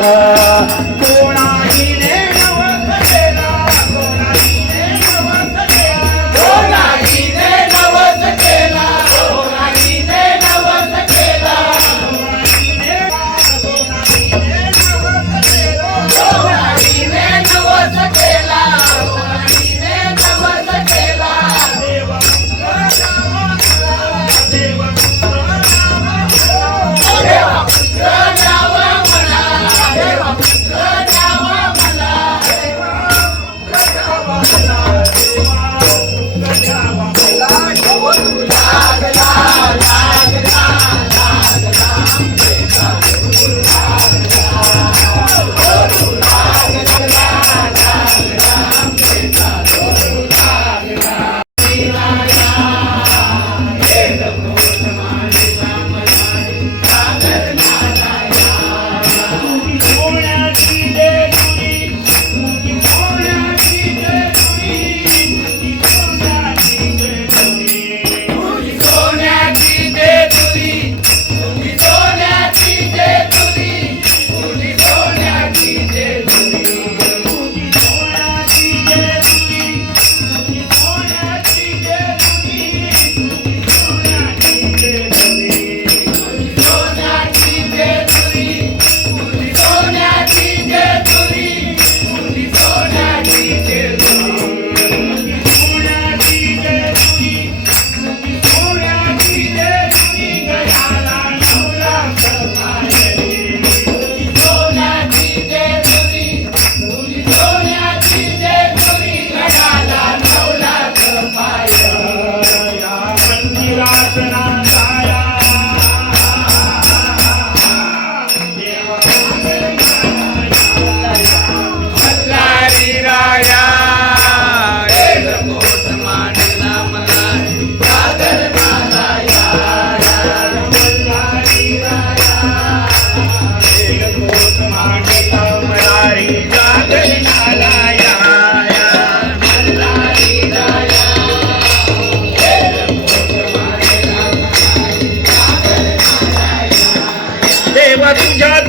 Radha Yeah.